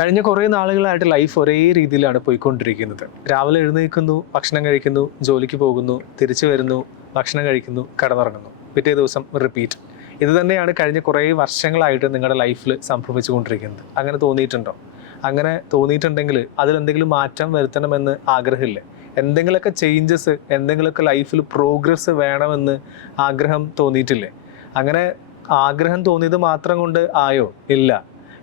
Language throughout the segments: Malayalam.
കഴിഞ്ഞ കുറേ നാളുകളായിട്ട് ലൈഫ് ഒരേ രീതിയിലാണ് പോയിക്കൊണ്ടിരിക്കുന്നത്. രാവിലെ എഴുന്നേൽക്കുന്നു, ഭക്ഷണം കഴിക്കുന്നു, ജോലിക്ക് പോകുന്നു, തിരിച്ചു വരുന്നു, ഭക്ഷണം കഴിക്കുന്നു, കിടന്നുറങ്ങുന്നു, പിറ്റേ ദിവസം റിപ്പീറ്റ്. ഇത് തന്നെയാണ് കഴിഞ്ഞ കുറേ വർഷങ്ങളായിട്ട് നിങ്ങളുടെ ലൈഫിൽ സംഭവിച്ചുകൊണ്ടിരിക്കുന്നത്. അങ്ങനെ തോന്നിയിട്ടുണ്ടോ? അങ്ങനെ തോന്നിയിട്ടുണ്ടെങ്കിൽ അതിലെന്തെങ്കിലും മാറ്റം വരുത്തണമെന്ന് ആഗ്രഹമില്ലേ? എന്തെങ്കിലുമൊക്കെ ചേഞ്ചസ്, എന്തെങ്കിലുമൊക്കെ ലൈഫിൽ പ്രോഗ്രസ് വേണമെന്ന് ആഗ്രഹം തോന്നിയിട്ടില്ലേ? അങ്ങനെ ആഗ്രഹം തോന്നിയത് മാത്രം കൊണ്ട് ആയോ? ഇല്ല.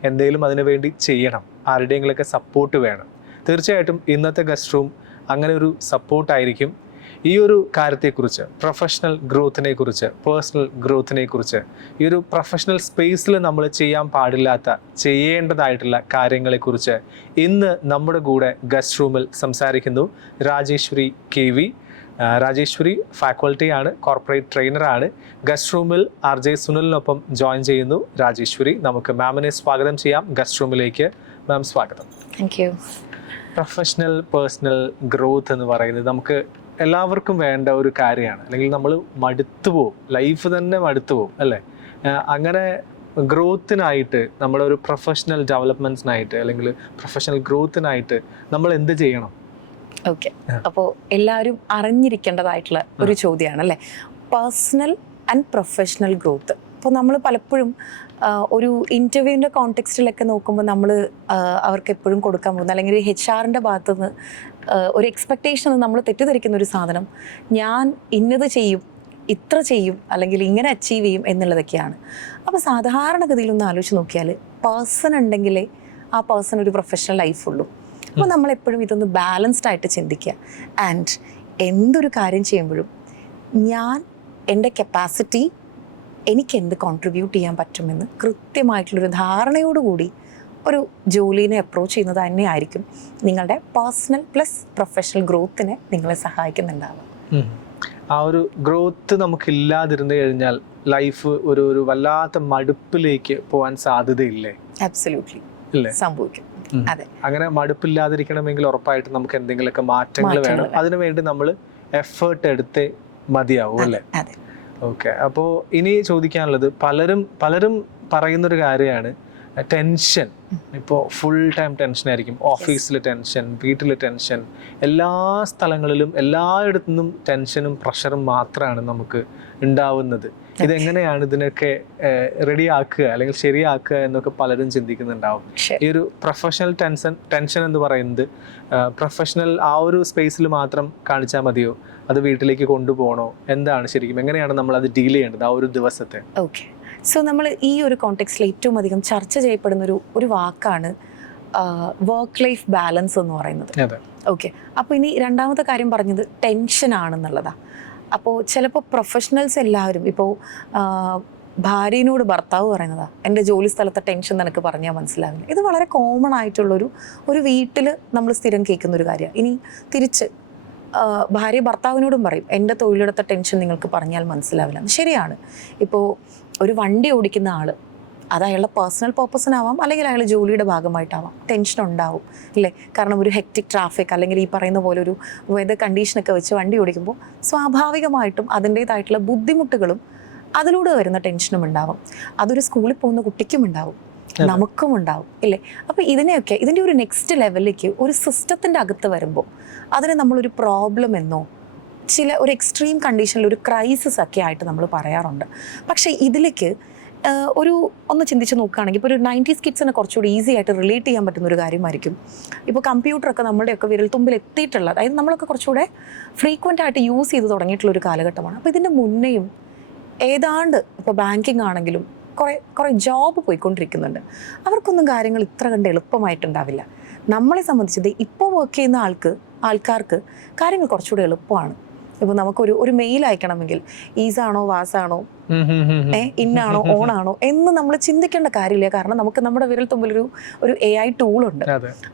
എന്തെങ്കിലും അതിനു വേണ്ടി ചെയ്യണം. ആരുടെയെങ്കിലൊക്കെ സപ്പോർട്ട് വേണം. തീർച്ചയായിട്ടും ഇന്നത്തെ ഗസ്റ്റ് റൂം അങ്ങനെ ഒരു സപ്പോർട്ടായിരിക്കും. ഈ ഒരു കാര്യത്തെക്കുറിച്ച്, പ്രൊഫഷണൽ ഗ്രോത്തിനെ കുറിച്ച്, പേഴ്സണൽ ഗ്രോത്തിനെ കുറിച്ച്, ഈ ഒരു പ്രൊഫഷണൽ സ്പേസിൽ നമ്മൾ ചെയ്യാൻ പാടില്ലാത്ത, ചെയ്യേണ്ടതായിട്ടുള്ള കാര്യങ്ങളെക്കുറിച്ച് ഇന്ന് നമ്മുടെ കൂടെ ഗസ്റ്റ് റൂമിൽ സംസാരിക്കുന്നു രാജേശ്വരി KV. രാജേശ്വരി ഫാക്കൽറ്റിയാണ്, കോർപ്പറേറ്റ് ട്രെയിനറാണ്. ഗസ്റ്റ് റൂമിൽ RJ സുനിലിനൊപ്പം ജോയിൻ ചെയ്യുന്നു രാജേശ്വരി. നമുക്ക് മാമിനെ സ്വാഗതം ചെയ്യാം ഗസ്റ്റ് റൂമിലേക്ക്. മാം, സ്വാഗതം. Thank you. Professional personal growth എന്ന് പറയുന്നത് നമുക്ക് എല്ലാവർക്കും വേണ്ട ഒരു കാര്യമാണ്. അല്ലെങ്കിൽ നമ്മൾ മടുത്തു പോവും, ലൈഫ് തന്നെ മടുത്തു പോവും അല്ലേ? അങ്ങനെ ഗ്രോത്തിനായിട്ട്, നമ്മുടെ ഒരു പ്രൊഫഷണൽ ഡെവലപ്മെൻറ്റ്സിനായിട്ട് അല്ലെങ്കിൽ പ്രൊഫഷണൽ ഗ്രോത്തിനായിട്ട് നമ്മൾ എന്ത് ചെയ്യണം? ഓക്കെ, അപ്പോൾ എല്ലാവരും അറിഞ്ഞിരിക്കേണ്ടതായിട്ടുള്ള ഒരു ചോദ്യമാണ് അല്ലേ, പേഴ്സണൽ ആൻഡ് പ്രൊഫഷണൽ ഗ്രോത്ത്. അപ്പോൾ നമ്മൾ പലപ്പോഴും ഒരു ഇൻ്റർവ്യൂവിൻ്റെ കോണ്ടെക്സ്റ്റിലൊക്കെ നോക്കുമ്പോൾ നമ്മൾ അവർക്ക് എപ്പോഴും കൊടുക്കാൻ പോകുന്ന, അല്ലെങ്കിൽ HR-ൻ്റെ ഭാഗത്തു നിന്ന് ഒരു എക്സ്പെക്റ്റേഷൻ നമ്മൾ തെറ്റിദ്ധരിക്കുന്ന ഒരു സാധനം, ഞാൻ ഇന്നത് ചെയ്യും, ഇത്ര ചെയ്യും, അല്ലെങ്കിൽ ഇങ്ങനെ അച്ചീവ് ചെയ്യും എന്നുള്ളതൊക്കെയാണ്. അപ്പോൾ സാധാരണഗതിയിൽ ഒന്ന് ആലോചിച്ച് നോക്കിയാൽ പേഴ്സൺ ഉണ്ടെങ്കിലേ ആ പേഴ്സൺ ഒരു പ്രൊഫഷണൽ ലൈഫുള്ളൂ. അപ്പോൾ നമ്മളെപ്പോഴും ഇതൊന്ന് ബാലൻസ്ഡ് ആയിട്ട് ചിന്തിക്കുക. ആൻഡ് എന്തൊരു കാര്യം ചെയ്യുമ്പോഴും ഞാൻ എൻ്റെ കപ്പാസിറ്റി, എനിക്ക് എന്ത് കോൺട്രിബ്യൂട്ട് ചെയ്യാൻ പറ്റുമെന്ന് കൃത്യമായിട്ടുള്ളൊരു ധാരണയോടുകൂടി ഒരു ജോലിനെ അപ്രോച്ച് ചെയ്യുന്നത് തന്നെയായിരിക്കും നിങ്ങളുടെ പേഴ്സണൽ പ്ലസ് പ്രൊഫഷണൽ ഗ്രോത്തിനെ നിങ്ങളെ സഹായിക്കുന്നുണ്ടാവുക. ആ ഒരു ഗ്രോത്ത് നമുക്കില്ലാതിരുന്നു കഴിഞ്ഞാൽ ലൈഫ് ഒരു വല്ലാത്ത മടുപ്പിലേക്ക് പോകാൻ സാധ്യതയില്ലേ? അബ്സല്യൂട്ട്ലി ഇല്ലേ? സംഭവിക്കും. അതെ. അങ്ങനെ മടുപ്പില്ലാതിരിക്കണമെങ്കിൽ ഉറപ്പായിട്ട് നമുക്ക് എന്തെങ്കിലുമൊക്കെ മാറ്റങ്ങൾ വേണം. അതിനുവേണ്ടി നമ്മൾ എഫേർട്ട് എടുത്തേ മതിയാവും അല്ലേ? അതെ. ഓക്കെ, അപ്പോൾ ഇനി ചോദിക്കാനുള്ളത്, പലരും പറയുന്നൊരു കാര്യമാണ് ടെൻഷൻ. ഇപ്പോൾ ഫുൾ ടൈം ടെൻഷൻ ആയിരിക്കും. ഓഫീസിൽ ടെൻഷൻ, വീട്ടിൽ ടെൻഷൻ, എല്ലാ സ്ഥലങ്ങളിലും എല്ലായിടത്തു നിന്നും ടെൻഷനും പ്രഷറും മാത്രമാണ് നമുക്ക് ഉണ്ടാവുന്നത്. ഇതെങ്ങനെയാണ് ഇതിനൊക്കെ റെഡിയാക്കുക അല്ലെങ്കിൽ ശരിയാക്കുക എന്നൊക്കെ പലരും ചിന്തിക്കുന്നുണ്ടാവും. ഈ ഒരു പ്രൊഫഷണൽ ടെൻഷൻ എന്ന് പറയുന്നത് പ്രൊഫഷണൽ ആ ഒരു സ്പേസിൽ മാത്രം കാണിച്ചാൽ മതിയോ? അത് വീട്ടിലേക്ക് കൊണ്ടുപോകണോ? എന്താണ് ശരിക്കും, എങ്ങനെയാണ് നമ്മൾ അത് ഡീൽ ചെയ്യേണ്ടത് ആ ഒരു ദിവസത്തെ? ഓക്കെ, സോ നമ്മൾ ഈ ഒരു കോണ്ടെക്സ്റ്റിൽ ഏറ്റവും അധികം ചർച്ച ചെയ്യപ്പെടുന്ന ഒരു വാക്കാണ് വർക്ക് ലൈഫ് ബാലൻസ് എന്ന് പറയുന്നത്. ഓക്കെ, അപ്പോൾ ഇനി രണ്ടാമത്തെ കാര്യം പറഞ്ഞത് ടെൻഷൻ ആണെന്നുള്ളതാണ്. അപ്പോൾ ചിലപ്പോൾ പ്രൊഫഷണൽസ് എല്ലാവരും, ഇപ്പോൾ ഭാര്യനോട് ഭർത്താവ് പറയുന്നതാണ്, എൻ്റെ ജോലി സ്ഥലത്തെ ടെൻഷൻ നിനക്ക് പറഞ്ഞാൽ മനസ്സിലാവില്ല. ഇത് വളരെ കോമൺ ആയിട്ടുള്ളൊരു വീട്ടിൽ നമ്മൾ സ്ഥിരം കേൾക്കുന്നൊരു കാര്യമാണ്. ഇനി തിരിച്ച് ഭാര്യ ഭർത്താവിനോടും പറയും, എൻ്റെ തൊഴിലെടുത്ത ടെൻഷൻ നിങ്ങൾക്ക് പറഞ്ഞാൽ മനസ്സിലാവില്ല. ശരിയാണ്. ഇപ്പോൾ ഒരു വണ്ടി ഓടിക്കുന്ന ആൾ, അത് അയാളുടെ പേഴ്സണൽ പർപ്പസിനാവാം, അല്ലെങ്കിൽ അയാളുടെ ജോലിയുടെ ഭാഗമായിട്ടാവാം, ടെൻഷൻ ഉണ്ടാവും അല്ലേ? കാരണം ഒരു ഹെക്റ്റിക് ട്രാഫിക് അല്ലെങ്കിൽ ഈ പറയുന്ന പോലെ ഒരു വെതർ കണ്ടീഷനൊക്കെ വെച്ച് വണ്ടി ഓടിക്കുമ്പോൾ സ്വാഭാവികമായിട്ടും അതിൻ്റേതായിട്ടുള്ള ബുദ്ധിമുട്ടുകളും അതിലൂടെ വരുന്ന ടെൻഷനും ഉണ്ടാവും. അതൊരു സ്കൂളിൽ പോകുന്ന കുട്ടിക്കും ഉണ്ടാവും, നമുക്കും ഉണ്ടാവും ഇല്ലേ? അപ്പോൾ ഇതിൻ്റെ ഒരു നെക്സ്റ്റ് ലെവലിലേക്ക് ഒരു സിസ്റ്റത്തിൻ്റെ അകത്ത് വരുമ്പോൾ അതിനെ നമ്മളൊരു പ്രോബ്ലം എന്നോ ഒരു എക്സ്ട്രീം കണ്ടീഷനിൽ ഒരു ക്രൈസിസ് ഒക്കെ ആയിട്ട് നമ്മൾ പറയാറുണ്ട്. പക്ഷേ ഇതിലേക്ക് ഒന്ന് ചിന്തിച്ച് നോക്കുകയാണെങ്കിൽ, ഇപ്പോൾ ഒരു 90s കിഡ്സിനെ കുറച്ചുകൂടി ഈസി ആയിട്ട് റിലേറ്റ് ചെയ്യാൻ പറ്റുന്ന ഒരു കാര്യമായിരിക്കും. ഇപ്പോൾ കമ്പ്യൂട്ടറൊക്കെ നമ്മുടെയൊക്കെ വിരൽത്തുമ്പിൽ എത്തിയിട്ടുള്ള, അതായത് നമ്മളൊക്കെ കുറച്ചുകൂടെ ഫ്രീക്വൻ്റ് ആയിട്ട് യൂസ് ചെയ്ത് തുടങ്ങിയിട്ടുള്ളൊരു കാലഘട്ടമാണ്. അപ്പോൾ ഇതിൻ്റെ മുന്നേയും ഏതാണ്ട് ഇപ്പോൾ ബാങ്കിങ് ആണെങ്കിലും കുറേ ജോബ് പോയിക്കൊണ്ടിരിക്കുന്നുണ്ട്. അവർക്കൊന്നും കാര്യങ്ങൾ ഇത്ര കണ്ട് എളുപ്പമായിട്ടുണ്ടാവില്ല. നമ്മളെ സംബന്ധിച്ചത് ഇപ്പോൾ വർക്ക് ചെയ്യുന്ന ആൾക്കാർക്ക് കാര്യങ്ങൾ കുറച്ചുകൂടി എളുപ്പമാണ്. ഇപ്പോൾ നമുക്കൊരു മെയിൽ അയക്കണമെങ്കിൽ ഈസാണോ വാസാണോ ഇന്നാണോ ഓണാണോ എന്ന് നമ്മൾ ചിന്തിക്കേണ്ട കാര്യമില്ല. കാരണം നമുക്ക് നമ്മുടെ വിരൽ തുമ്പിൽ ഒരു AI ടൂളുണ്ട്.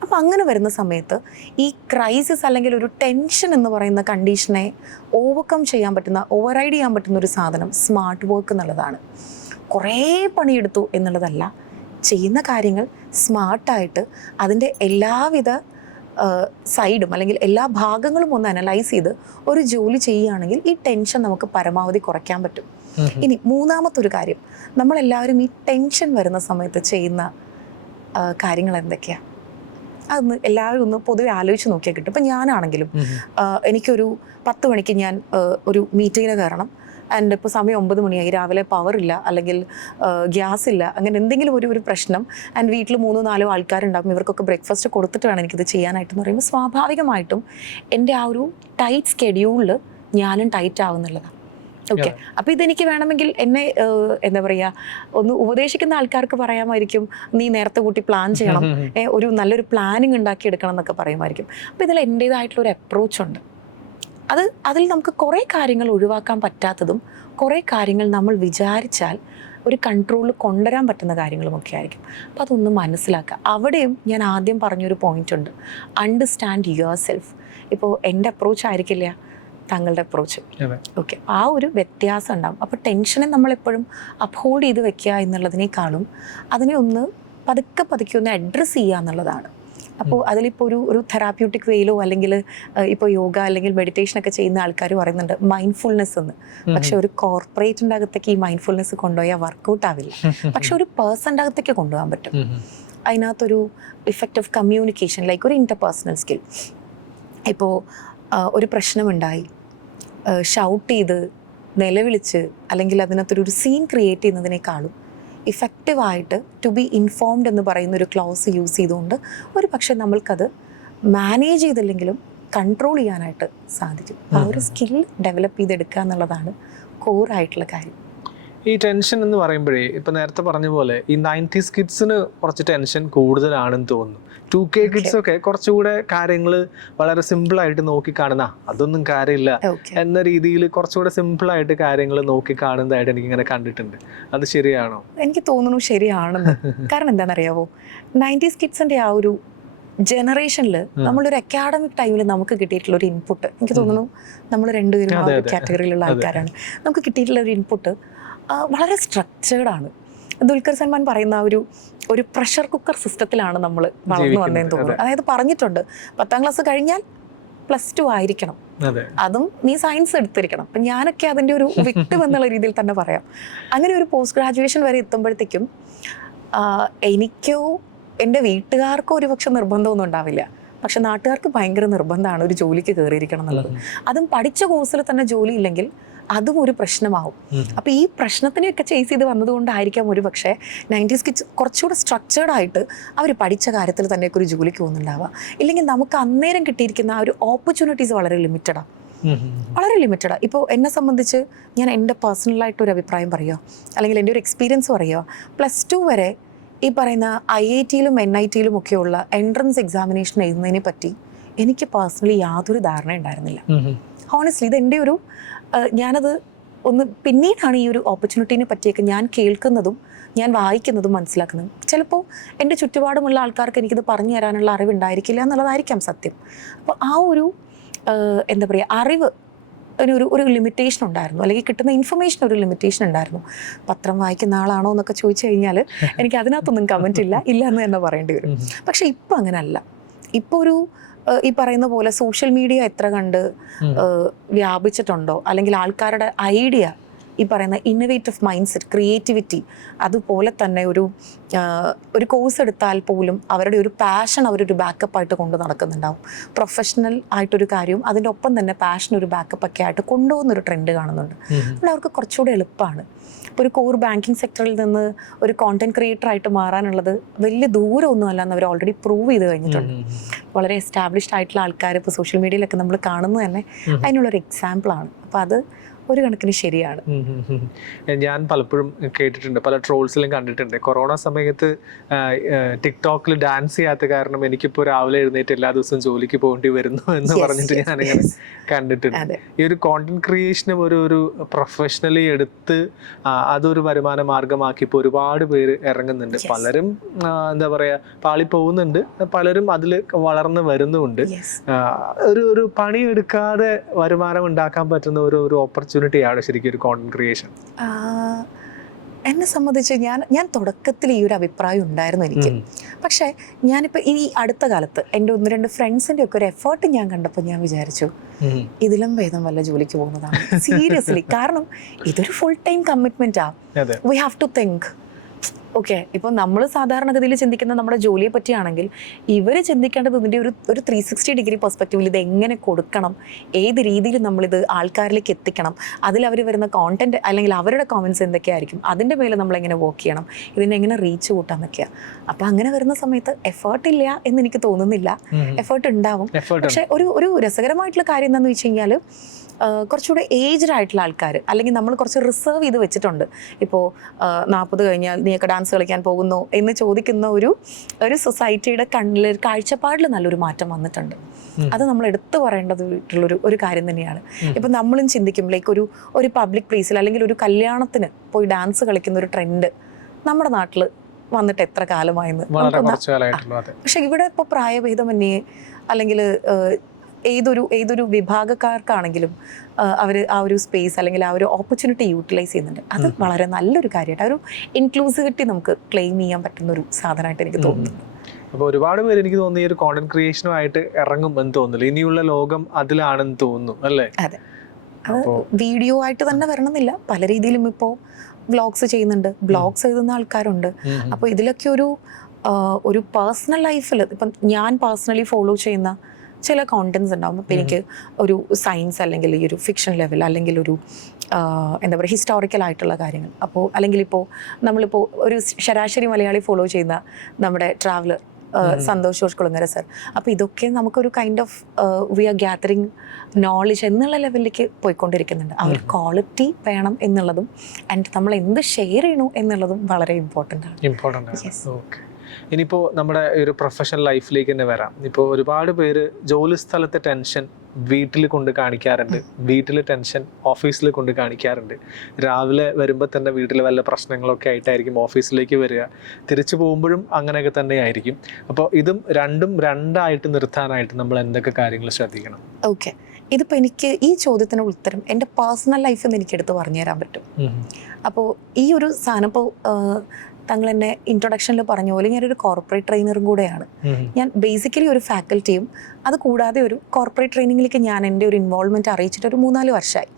അപ്പം അങ്ങനെ വരുന്ന സമയത്ത് ഈ ക്രൈസിസ് അല്ലെങ്കിൽ ഒരു ടെൻഷൻ എന്ന് പറയുന്ന കണ്ടീഷനെ ഓവർകം ചെയ്യാൻ പറ്റുന്ന, ഓവർറൈഡ് ചെയ്യാൻ പറ്റുന്ന ഒരു സാധനം സ്മാർട്ട് വർക്ക് എന്നുള്ളതാണ്. കുറേ പണിയെടുത്തു എന്നുള്ളതല്ല, ചെയ്യുന്ന കാര്യങ്ങൾ സ്മാർട്ടായിട്ട് അതിൻ്റെ എല്ലാവിധ സൈഡും അല്ലെങ്കിൽ എല്ലാ ഭാഗങ്ങളും ഒന്ന് അനലൈസ് ചെയ്ത് ഒരു ജോലി ചെയ്യുകയാണെങ്കിൽ ഈ ടെൻഷൻ നമുക്ക് പരമാവധി കുറയ്ക്കാൻ പറ്റും. ഇനി മൂന്നാമത്തെ ഒരു കാര്യം, നമ്മളെല്ലാവരും ഈ ടെൻഷൻ വരുന്ന സമയത്ത് ചെയ്യുന്ന കാര്യങ്ങൾ എന്തൊക്കെയാണ്? അതൊന്ന് എല്ലാവരും ഒന്ന് പൊതുവെ ആലോചിച്ച് നോക്കിയാൽ കിട്ടും. ഇപ്പം ഞാനാണെങ്കിലും എനിക്കൊരു 10 മണിക്ക് ഞാൻ ഒരു മീറ്റിങ്ങിന് കയറണം. ആൻഡ് ഇപ്പോൾ സമയം 9 മണിയായി, രാവിലെ പവർ ഇല്ല, അല്ലെങ്കിൽ ഗ്യാസ് ഇല്ല, അങ്ങനെ എന്തെങ്കിലും ഒരു പ്രശ്നം. ആൻഡ് വീട്ടിൽ 3-4 ആൾക്കാരുണ്ടാകും, ഇവർക്കൊക്കെ ബ്രേക്ക്ഫാസ്റ്റ് കൊടുത്തിട്ട് വേണം എനിക്കിത് ചെയ്യാനായിട്ടെന്ന് പറയുമ്പോൾ സ്വാഭാവികമായിട്ടും എൻ്റെ ആ ഒരു ടൈറ്റ് സ്കെഡ്യൂളിൽ ഞാനും ടൈറ്റ് ആവുന്നുള്ളതാണ്. ഓക്കെ, അപ്പോൾ ഇതെനിക്ക് വേണമെങ്കിൽ എന്നെ എന്താ പറയുക, ഒന്ന് ഉപദേശിക്കുന്ന ആൾക്കാർക്ക് പറയാമായിരിക്കും, നീ നേരത്തെ കൂട്ടി പ്ലാൻ ചെയ്യണം, ഒരു നല്ലൊരു പ്ലാനിങ് ഉണ്ടാക്കി എടുക്കണം എന്നൊക്കെ പറയുമായിരിക്കും. അപ്പോൾ ഇതിൽ എൻ്റേതായിട്ടുള്ളൊരു അപ്രോച്ചുണ്ട്. അതിൽ നമുക്ക് കുറേ കാര്യങ്ങൾ ഒഴിവാക്കാൻ പറ്റാത്തതും കുറേ കാര്യങ്ങൾ നമ്മൾ വിചാരിച്ചാൽ ഒരു കൺട്രോളിൽ കൊണ്ടുവരാൻ പറ്റുന്ന കാര്യങ്ങളുമൊക്കെ ആയിരിക്കും. അപ്പോൾ അതൊന്ന് മനസ്സിലാക്കുക. അവിടെയും ഞാൻ ആദ്യം പറഞ്ഞൊരു പോയിന്റ് ഉണ്ട്, അണ്ടർസ്റ്റാൻഡ് യുവർ സെൽഫ്. ഇപ്പോൾ എൻ്റെ അപ്രോച്ച് ആയിരിക്കില്ല താങ്കളുടെ അപ്രോച്ച്. ഓക്കെ, ആ ഒരു വ്യത്യാസം ഉണ്ടാകും. അപ്പോൾ ടെൻഷനെ നമ്മളെപ്പോഴും അപ്ഹോൾഡ് ചെയ്ത് വെക്കുക എന്നുള്ളതിനേക്കാളും അതിനെ ഒന്ന് പതുക്കെ ഒന്ന് അഡ്രസ്സ് ചെയ്യുക എന്നുള്ളതാണ്. അപ്പോൾ അതിലിപ്പോൾ ഒരു തെറാപ്യൂട്ടിക് വേയിലോ അല്ലെങ്കിൽ ഇപ്പോൾ യോഗ അല്ലെങ്കിൽ മെഡിറ്റേഷനൊക്കെ ചെയ്യുന്ന ആൾക്കാർ പറയുന്നുണ്ട് മൈൻഡ്ഫുൾനെസ് എന്ന്. പക്ഷെ ഒരു കോർപ്പറേറ്റിൻ്റെ അകത്തേക്ക് ഈ മൈൻഡ്ഫുൾനെസ് കൊണ്ടുപോയാൽ വർക്കൗട്ട് ആവില്ല. പക്ഷെ ഒരു പേഴ്സൻ്റെ അകത്തേക്ക് കൊണ്ടുപോകാൻ പറ്റും. അതിനകത്തൊരു ഇഫക്റ്റീവ് കമ്മ്യൂണിക്കേഷൻ, ലൈക്ക് ഒരു ഇൻ്റർപേഴ്സണൽ സ്കിൽ. ഇപ്പോൾ ഒരു പ്രശ്നമുണ്ടായി, ഷൗട്ട് ചെയ്ത് നിലവിളിച്ച് അല്ലെങ്കിൽ അതിനകത്തൊരു സീൻ ക്രിയേറ്റ് ചെയ്യുന്നതിനേക്കാളും ഇഫക്റ്റീവായിട്ട് ടു ബി ഇൻഫോംഡ് എന്ന് പറയുന്ന ഒരു ക്ലോസ് യൂസ് ചെയ്തുകൊണ്ട് ഒരു പക്ഷേ നമ്മൾക്കത് മാനേജ് ചെയ്തില്ലെങ്കിലും കൺട്രോൾ ചെയ്യാനായിട്ട് സാധിക്കും. ആ ഒരു സ്കിൽ ഡെവലപ്പ് ചെയ്തെടുക്കുക എന്നുള്ളതാണ് കോറായിട്ടുള്ള കാര്യം. ഈ ടെൻഷൻ എന്ന് പറയുമ്പോഴേ ഇപ്പം നേരത്തെ പറഞ്ഞ പോലെ ഈ 90s കിഡ്സിന് കുറച്ച് ടെൻഷൻ കൂടുതലാണെന്ന് തോന്നുന്നു. 2K കിഡ്സൊക്കെ കുറച്ചുകൂടെ കാര്യങ്ങൾ വളരെ സിമ്പിളായിട്ട് നോക്കിക്കാണുന്ന, അതൊന്നും കാര്യമില്ല എന്ന രീതിയിൽ കുറച്ചുകൂടെ സിമ്പിളായിട്ട് കാര്യങ്ങൾ നോക്കിക്കാണുന്നതായിട്ട് എനിക്കിങ്ങനെ കണ്ടിട്ടുണ്ട്. അത് ശരിയാണോ? എനിക്ക് തോന്നുന്നു ശരിയാണെന്ന്. കാരണം എന്താണെന്നറിയാവോ, 90s കിഡ്സിൻ്റെ ആ ഒരു ജനറേഷനിൽ നമ്മളൊരു അക്കാഡമിക് ടൈമിൽ നമുക്ക് കിട്ടിയിട്ടുള്ള ഒരു ഇൻപുട്ട്, എനിക്ക് തോന്നുന്നു നമ്മൾ രണ്ടുപേരും ആ ഒരു കാറ്റഗറിയിലുള്ള ആൾക്കാരാണ്. നമുക്ക് കിട്ടിയിട്ടുള്ള ഒരു ഇൻപുട്ട് വളരെ സ്ട്രക്ചേർഡാണ്. ദുൽഖർ സൽമാൻ പറയുന്ന ഒരു പ്രഷർ കുക്കർ സിസ്റ്റത്തിലാണ് നമ്മൾ വളർന്നു വന്നതെന്ന് തോന്നുന്നു. അതായത് പറഞ്ഞിട്ടുണ്ട് 10ാം ക്ലാസ് കഴിഞ്ഞാൽ +2 ആയിരിക്കണം, അതും നീ സയൻസ് എടുത്തിരിക്കണം. അപ്പം ഞാനൊക്കെ അതിൻ്റെ ഒരു വിക്ടിം എന്നുള്ള രീതിയിൽ തന്നെ പറയാം. അങ്ങനെ ഒരു പോസ്റ്റ് ഗ്രാജുവേഷൻ വരെ എത്തുമ്പോഴത്തേക്കും എനിക്കോ എൻ്റെ വീട്ടുകാർക്കോ ഒരുപക്ഷെ നിർബന്ധമൊന്നും ഉണ്ടാവില്ല, പക്ഷെ നാട്ടുകാർക്ക് ഭയങ്കര നിർബന്ധമാണ് ഒരു ജോലിക്ക് കയറിയിരിക്കണം എന്നുള്ളത്. അതും പഠിച്ച കോഴ്സിൽ തന്നെ ജോലി ഇല്ലെങ്കിൽ അതും ഒരു പ്രശ്നമാവും. അപ്പോൾ ഈ പ്രശ്നത്തിനെയൊക്കെ ചേസ് ചെയ്ത് വന്നതുകൊണ്ടായിരിക്കാം ഒരു പക്ഷേ 90s കിഡ്സ് കുറച്ചുകൂടെ സ്ട്രക്ചേർഡായിട്ട് അവർ പഠിച്ച കാര്യത്തിൽ തന്നെയൊക്കെ ഒരു ജോലിക്ക് പോകുന്നുണ്ടാവുക. ഇല്ലെങ്കിൽ നമുക്ക് അന്നേരം കിട്ടിയിരിക്കുന്ന ആ ഒരു ഓപ്പർച്യൂണിറ്റീസ് വളരെ ലിമിറ്റഡാണ്. ഇപ്പോൾ എന്നെ സംബന്ധിച്ച് ഞാൻ എൻ്റെ പേഴ്സണലായിട്ടൊരു അഭിപ്രായം പറയുക, അല്ലെങ്കിൽ എൻ്റെ ഒരു എക്സ്പീരിയൻസ് പറയുക, +2 വരെ ഈ പറയുന്ന IITയിലും NITയിലും ഒക്കെയുള്ള എൻട്രൻസ് എക്സാമിനേഷൻ എഴുതുന്നതിനെ പറ്റി എനിക്ക് പേഴ്സണലി യാതൊരു ധാരണ ഉണ്ടായിരുന്നില്ല. ഹോണസ്റ്റ്ലി ഇതെൻ്റെ ഒരു ഞാനത് ഒന്ന് പിന്നീടാണ് ഈ ഒരു ഓപ്പർച്യൂണിറ്റീനെ പറ്റിയൊക്കെ ഞാൻ കേൾക്കുന്നതും ഞാൻ വായിക്കുന്നതും മനസ്സിലാക്കുന്നതും. ചിലപ്പോൾ എൻ്റെ ചുറ്റുപാടുമുള്ള ആൾക്കാർക്ക് എനിക്കിത് പറഞ്ഞു തരാനുള്ള അറിവുണ്ടായിരിക്കില്ല എന്നുള്ളതായിരിക്കാം സത്യം. അപ്പോൾ ആ ഒരു എന്താ പറയുക, അറിവ് ഒരു ലിമിറ്റേഷൻ ഉണ്ടായിരുന്നു, അല്ലെങ്കിൽ കിട്ടുന്ന ഇൻഫർമേഷൻ ഒരു ലിമിറ്റേഷൻ ഉണ്ടായിരുന്നു. പത്രം വായിക്കുന്ന ആളാണോ എന്നൊക്കെ ചോദിച്ചു കഴിഞ്ഞാൽ എനിക്ക് അതിനകത്തൊന്നും കമൻറ്റ് ഇല്ല എന്ന് തന്നെ പറയേണ്ടി വരും. പക്ഷേ ഇപ്പോൾ അങ്ങനെയല്ല. ഇപ്പോൾ ഈ പറയുന്ന പോലെ സോഷ്യൽ മീഡിയ എത്ര കണ്ട് വ്യാപിച്ചിട്ടുണ്ടോ, അല്ലെങ്കിൽ ആൾക്കാരുടെ ഐഡിയ, ഈ പറയുന്ന ഇന്നോവേറ്റീവ് മൈൻഡ് സെറ്റ്, ക്രിയേറ്റിവിറ്റി, അതുപോലെ തന്നെ ഒരു കോഴ്സ് എടുത്താൽ പോലും അവരുടെ ഒരു പാഷൻ അവരൊരു ബാക്കപ്പായിട്ട് കൊണ്ട് നടക്കുന്നുണ്ടാവും. പ്രൊഫഷണൽ ആയിട്ടൊരു കാര്യവും അതിൻ്റെ ഒപ്പം തന്നെ പാഷൻ ഒരു ബാക്കപ്പൊക്കെ ആയിട്ട് കൊണ്ടുപോകുന്നൊരു ട്രെൻഡ് കാണുന്നുണ്ട്. അതുകൊണ്ട് അവർക്ക് കുറച്ചുകൂടെ എളുപ്പമാണ്. ഇപ്പോൾ ഒരു കോർ ബാങ്കിങ് സെക്ടറിൽ നിന്ന് ഒരു കോണ്ടന്റ് ക്രിയേറ്റർ ആയിട്ട് മാറാനുള്ളത് വലിയ ദൂരമൊന്നും അല്ല എന്ന് അവർ ഓൾറെഡി പ്രൂവ് ചെയ്ത് കഴിഞ്ഞിട്ടുണ്ട്. വളരെ എസ്റ്റാബ്ലിഷ്ഡ് ആയിട്ടുള്ള ആൾക്കാർ ഇപ്പോൾ സോഷ്യൽ മീഡിയയിലൊക്കെ നമ്മൾ കാണുന്നത് തന്നെ അതിനുള്ളൊരു എക്സാമ്പിളാണ്. അപ്പോൾ അത് ഒരു കണക്കിന് ശരിയാണ്. ഞാൻ പലപ്പോഴും കേട്ടിട്ടുണ്ട്, പല ട്രോൾസിലും കണ്ടിട്ടുണ്ട്, കൊറോണ സമയത്ത് ടിക്ടോക്കിൽ ഡാൻസ് ചെയ്യാത്ത കാരണം എനിക്കിപ്പോൾ രാവിലെ എഴുന്നേറ്റ് എല്ലാ ദിവസവും ജോലിക്ക് പോകേണ്ടി വരുന്നു എന്ന് പറഞ്ഞിട്ട് ഞാനിങ്ങനെ കണ്ടിട്ടുണ്ട്. ഈ ഒരു കോണ്ടന്റ് ക്രിയേഷനും ഒരു പ്രൊഫഷണലി എടുത്ത് അതൊരു വരുമാന മാർഗമാക്കി ഇപ്പോൾ ഒരുപാട് പേര് ഇറങ്ങുന്നുണ്ട്. പലരും എന്താ പറയുക പാളി പോകുന്നുണ്ട്, പലരും അതിൽ വളർന്ന് വരുന്നുമുണ്ട്. ഒരു പണിയെടുക്കാതെ വരുമാനം ഉണ്ടാക്കാൻ പറ്റുന്ന ഒരു ഓപ്പർച്യൂണിറ്റിയാണ് ശരിക്കും ഒരു കോണ്ടന്റ് ക്രിയേഷൻ. എന്നെ സംബന്ധിച്ച് ഞാൻ തുടക്കത്തിൽ ഈ ഒരു അഭിപ്രായം ഉണ്ടായിരുന്നു എനിക്ക്. പക്ഷേ ഞാനിപ്പോൾ ഈ അടുത്ത കാലത്ത് എൻ്റെ 1-2 ഫ്രണ്ട്സിൻ്റെ ഒക്കെ ഒരു എഫേർട്ട് ഞാൻ കണ്ടപ്പോൾ ഞാൻ വിചാരിച്ചു ഇതിലും ഭേദം വല്ല ജോലിക്ക് പോകുന്നതാണ് സീരിയസ്ലി. കാരണം ഇതൊരു ഫുൾ ടൈം കമ്മിറ്റ്മെൻറ്റാണ്. We have to think okay, ഇപ്പൊ നമ്മൾ സാധാരണഗതിയിൽ ചിന്തിക്കുന്ന നമ്മുടെ ജോലിയെ പറ്റിയാണെങ്കിൽ ഇവർ ചിന്തിക്കേണ്ടത് ഇതിന്റെ ഒരു 360 പെർസ്പെക്റ്റീവിൽ ഇത് എങ്ങനെ കൊടുക്കണം, ഏത് രീതിയിൽ നമ്മളിത് ആൾക്കാരിലേക്ക് എത്തിക്കണം, അതിൽ അവർ വരുന്ന കോണ്ടന്റ് അല്ലെങ്കിൽ അവരുടെ കോമൻസ് എന്തൊക്കെയായിരിക്കും, അതിന്റെ മേലെ നമ്മൾ എങ്ങനെ വർക്ക് ചെയ്യണം, ഇതിനെ എങ്ങനെ റീച്ച് കൂട്ടാൻ എന്നൊക്കെയാണ്. അപ്പൊ അങ്ങനെ വരുന്ന സമയത്ത് എഫേർട്ട് ഇല്ല എന്ന് എനിക്ക് തോന്നുന്നില്ല. എഫേർട്ട് ഉണ്ടാവും. പക്ഷെ ഒരു രസകരമായിട്ടുള്ള കാര്യം എന്താണെന്ന് വെച്ച് കഴിഞ്ഞാൽ കുറച്ചുകൂടെ ഏജ്ഡ് ആയിട്ടുള്ള ആൾക്കാർ, അല്ലെങ്കിൽ നമ്മൾ കുറച്ച് റിസർവ് ചെയ്ത് വെച്ചിട്ടുണ്ട്. ഇപ്പോൾ 40 കഴിഞ്ഞാൽ നീയൊക്കെ ഡാൻസ് കളിക്കാൻ പോകുന്നു എന്ന് ചോദിക്കുന്ന ഒരു സൊസൈറ്റിയുടെ കണ്ണിൽ കാഴ്ചപ്പാടിൽ നല്ലൊരു മാറ്റം വന്നിട്ടുണ്ട്. അത് നമ്മൾ എടുത്തു പറയേണ്ടതായിട്ടുള്ളൊരു ഒരു കാര്യം തന്നെയാണ്. ഇപ്പം നമ്മളും ചിന്തിക്കും ലൈക്ക് ഒരു പബ്ലിക് പ്ലേസിൽ അല്ലെങ്കിൽ ഒരു കല്യാണത്തിന് പോയി ഡാൻസ് കളിക്കുന്ന ഒരു ട്രെൻഡ് നമ്മുടെ നാട്ടിൽ വന്നിട്ട് എത്ര കാലമായെന്ന്. പക്ഷെ ഇവിടെ ഇപ്പോൾ പ്രായഭേദമന്യേ അല്ലെങ്കിൽ ഏതൊരു വിഭാഗക്കാർക്കാണെങ്കിലും അവർ ആ ഒരു സ്പേസ് അല്ലെങ്കിൽ ആ ഒരു ഓപ്പർച്യൂണിറ്റി യൂട്ടിലൈസ് ചെയ്യുന്നുണ്ട്. അത് വളരെ നല്ലൊരു കാര്യമായിട്ട്, ആ ഒരു ഇൻക്ലൂസിവിറ്റി നമുക്ക് ക്ലെയിം ചെയ്യാൻ പറ്റുന്ന ഒരു സാധനമായിട്ട് എനിക്ക് തോന്നുന്നു. അപ്പോൾ ഒരുപാട് പേര് എനിക്ക് തോന്നുന്നു ഈ ഒരു കോണ്ടന്റ് ക്രിയേഷനുമായിട്ട് ഇറങ്ങും എന്ന് തോന്നുന്നില്ല. ഇനിയുള്ള ലോകം അതിലാണെന്ന് തോന്നുന്നു അല്ലേ? അതെ, അത് വീഡിയോ ആയിട്ട് തന്നെ വരണമെന്നില്ല, പല രീതിയിലും ഇപ്പോൾ വ്ളോഗ്സ് ചെയ്യുന്നുണ്ട്, ബ്ലോഗ്സ് എഴുതുന്ന ആൾക്കാരുണ്ട്. അപ്പോൾ ഇതിലൊക്കെ ഒരു പേഴ്സണൽ ലൈഫിൽ ഇപ്പം ഞാൻ പേഴ്സണലി ഫോളോ ചെയ്യുന്ന ചില കോണ്ടന്റ്സ് ഉണ്ടാവും. അപ്പോൾ എനിക്ക് ഒരു സയൻസ് അല്ലെങ്കിൽ ഈ ഒരു ഫിക്ഷൻ ലെവൽ അല്ലെങ്കിൽ ഒരു എന്താ പറയുക ഹിസ്റ്റോറിക്കൽ ആയിട്ടുള്ള കാര്യങ്ങൾ, അപ്പോൾ അല്ലെങ്കിൽ ഇപ്പോൾ നമ്മളിപ്പോൾ ഒരു ശരാശരി മലയാളി ഫോളോ ചെയ്യുന്ന നമ്മുടെ ട്രാവലർ സന്തോഷ് ജോർജ് കുളങ്ങര സർ, അപ്പോൾ ഇതൊക്കെ നമുക്കൊരു kind of we are gathering knowledge എന്നുള്ള ലെവലിലേക്ക് പോയിക്കൊണ്ടിരിക്കുന്നുണ്ട്. ആ ഒരു ക്വാളിറ്റി വേണം എന്നുള്ളതും ആൻഡ് നമ്മൾ എന്ത് ഷെയർ ചെയ്യണു എന്നുള്ളതും വളരെ ഇമ്പോർട്ടൻ്റ് ആണ്. ഓക്കെ, ഇനിയിപ്പോൾ നമ്മുടെ ഒരു പ്രൊഫഷണൽ ലൈഫിലേക്ക് തന്നെ വരാം. ഇപ്പോൾ ഒരുപാട് പേര് ജോലി സ്ഥലത്തെ ടെൻഷൻ വീട്ടിൽ കൊണ്ട് കാണിക്കാറുണ്ട്, വീട്ടിൽ ടെൻഷൻ ഓഫീസിൽ കൊണ്ട് കാണിക്കാറുണ്ട്. രാവിലെ വരുമ്പോൾ തന്നെ വീട്ടിൽ വല്ല പ്രശ്നങ്ങളൊക്കെ ആയിട്ടായിരിക്കും ഓഫീസിലേക്ക് വരിക, തിരിച്ചു പോകുമ്പോഴും അങ്ങനെയൊക്കെ തന്നെ ആയിരിക്കും. അപ്പോൾ ഇതും രണ്ടായിട്ട് നിർത്താനായിട്ട് നമ്മൾ എന്തൊക്കെ കാര്യങ്ങൾ ശ്രദ്ധിക്കണം? ഓക്കെ, ഇതിപ്പോൾ എനിക്ക് ഈ ചോദ്യത്തിന് ഉത്തരം എൻ്റെ പേഴ്സണൽ ലൈഫിൽ നിന്ന് എനിക്ക് എടുത്ത് പറഞ്ഞു തരാൻ പറ്റും. അപ്പോൾ ഈ ഒരു സാധനം ഇപ്പോൾ താങ്കൾ എന്നെ ഇൻട്രൊഡക്ഷനിൽ പറഞ്ഞ പോലെ ഞാനൊരു കോർപ്പറേറ്റ് ട്രെയിനറും കൂടെയാണ്. ഞാൻ ബേസിക്കലി ഒരു ഫാക്കൽറ്റിയും അത് കൂടാതെ ഒരു കോർപ്പറേറ്റ് ട്രെയിനിങ്ങിലേക്ക് ഞാൻ എൻ്റെ ഒരു ഇൻവോൾവ്മെൻറ്റ് അറിയിച്ചിട്ട് ഒരു 3-4 വർഷമായി.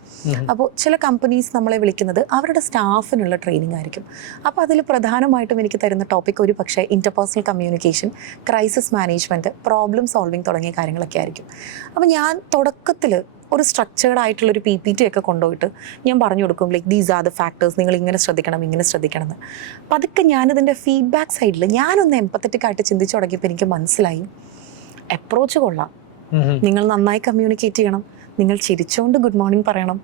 അപ്പോൾ ചില കമ്പനീസ് നമ്മളെ വിളിക്കുന്നത് അവരുടെ സ്റ്റാഫിനുള്ള ട്രെയിനിങ് ആയിരിക്കും. അപ്പോൾ അതിൽ പ്രധാനമായിട്ടും എനിക്ക് തരുന്ന ടോപ്പിക് ഒരു പക്ഷേ interpersonal communication, crisis management, problem solving തുടങ്ങിയ കാര്യങ്ങളൊക്കെ ആയിരിക്കും. അപ്പോൾ ഞാൻ തുടക്കത്തിൽ ഒരു സ്ട്രക്ചേർഡ് ആയിട്ടുള്ളൊരു PPT ഒക്കെ കൊണ്ടുപോയിട്ട് ഞാൻ പറഞ്ഞു കൊടുക്കും like these are the factors, നിങ്ങൾ ഇങ്ങനെ ശ്രദ്ധിക്കണം എന്ന്. പതുക്കെ ഞാനിതിൻ്റെ ഫീഡ്ബാക്ക് സൈഡിൽ ഞാനൊന്ന് എംപത്തറ്റിക് ആയിട്ട് ചിന്തിച്ചു തുടങ്ങിയപ്പോൾ എനിക്ക് മനസ്സിലായി അപ്രോച്ച് കൊള്ളാം, നിങ്ങൾ നന്നായി കമ്മ്യൂണിക്കേറ്റ് ചെയ്യണം, നിങ്ങൾ ചിരിച്ചുകൊണ്ട് ഗുഡ് മോർണിംഗ് പറയണം,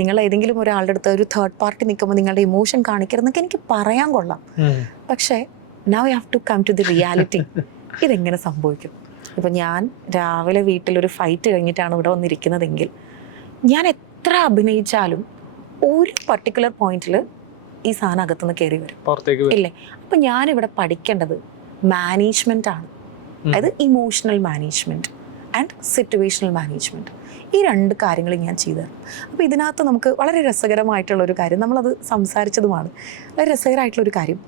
നിങ്ങൾ ഏതെങ്കിലും ഒരാളുടെ അടുത്ത് ഒരു തേർഡ് പാർട്ടി നിൽക്കുമ്പോൾ നിങ്ങളുടെ ഇമോഷൻ കാണിക്കരുതെന്നൊക്കെ എനിക്ക് പറയാൻ കൊള്ളാം. പക്ഷേ now you have to come to the reality. ഇതെങ്ങനെ സംഭവിക്കും? ഇപ്പം ഞാൻ രാവിലെ വീട്ടിലൊരു ഫൈറ്റ് കഴിഞ്ഞിട്ടാണ് ഇവിടെ വന്നിരിക്കുന്നതെങ്കിൽ ഞാൻ എത്ര അഭിനയിച്ചാലും ഒരു പർട്ടിക്കുലർ പോയിന്റിൽ ഈ സാധനം അകത്തുനിന്ന് കയറി വരും ഇല്ലേ? അപ്പം ഞാനിവിടെ പഠിക്കേണ്ടത് മാനേജ്മെൻ്റ് ആണ്. അതായത് emotional management and situational management. ഈ 2 കാര്യങ്ങൾ ഞാൻ ചെയ്തു തരും. അപ്പോൾ ഇതിനകത്ത് നമുക്ക് വളരെ രസകരമായിട്ടുള്ളൊരു കാര്യം, നമ്മളത് സംസാരിച്ചതുമാണ്, വളരെ രസകരമായിട്ടുള്ളൊരു കാര്യം,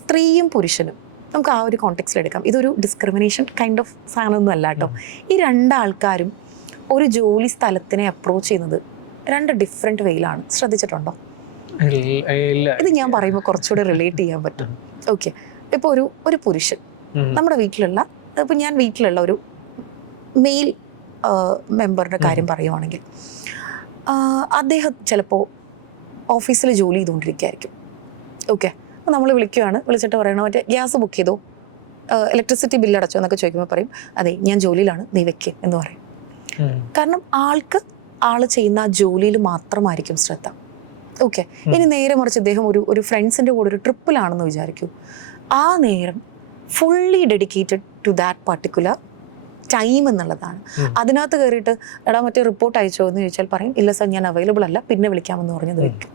സ്ത്രീയും പുരുഷനും നമുക്ക് ആ ഒരു കോണ്ടെക്സ്റ്റിൽ എടുക്കാം. ഇതൊരു ഡിസ്ക്രിമിനേഷൻ കൈൻഡ് ഓഫ് സാധനമൊന്നും അല്ല കേട്ടോ. ഈ 2 ആൾക്കാരും ഒരു ജോലി സ്ഥലത്തിനെ അപ്രോച്ച് ചെയ്യുന്നത് 2 ഡിഫറെൻറ്റ് വേയിലാണ്. ശ്രദ്ധിച്ചിട്ടുണ്ടോ? ഇത് ഞാൻ പറയുമ്പോൾ കുറച്ചുകൂടെ റിലേറ്റ് ചെയ്യാൻ പറ്റും. ഓക്കെ, ഇപ്പോൾ ഒരു പുരുഷൻ നമ്മുടെ വീട്ടിലുള്ള, ഇപ്പോൾ ഞാൻ വീട്ടിലുള്ള ഒരു മെയിൽ മെമ്പറുടെ കാര്യം പറയുവാണെങ്കിൽ അദ്ദേഹം ചിലപ്പോൾ ഓഫീസിൽ ജോലി ചെയ്തുകൊണ്ടിരിക്കുകയായിരിക്കും. ഓക്കെ, അപ്പോൾ നമ്മൾ വിളിച്ചിട്ട് പറയണോ മറ്റേ ഗ്യാസ് ബുക്ക് ചെയ്തോ, ഇലക്ട്രിസിറ്റി ബില്ല് അടച്ചോ എന്നൊക്കെ ചോദിക്കുമ്പോൾ പറയും അതെ ഞാൻ ജോലിയിലാണ്, നീ വെക്ക് എന്ന് പറയും. കാരണം ആൾ ചെയ്യുന്ന ആ ജോലിയിൽ മാത്രമായിരിക്കും ശ്രദ്ധ. ഓക്കെ, ഇനി നേരെ മറിച്ച് അദ്ദേഹം ഒരു ഫ്രണ്ട്സിൻ്റെ കൂടെ ഒരു ട്രിപ്പിലാണെന്ന് വിചാരിക്കൂ. ആ നേരം fully dedicated to that particular time എന്നുള്ളതാണ്. അതിനകത്ത് കയറിയിട്ട് എടാ മറ്റേ റിപ്പോർട്ട് അയച്ചോ എന്ന് ചോദിച്ചാൽ പറയും ഇല്ല സാർ ഞാൻ അവൈലബിൾ അല്ല, പിന്നെ വിളിക്കാമെന്ന് പറഞ്ഞത് വെക്കും.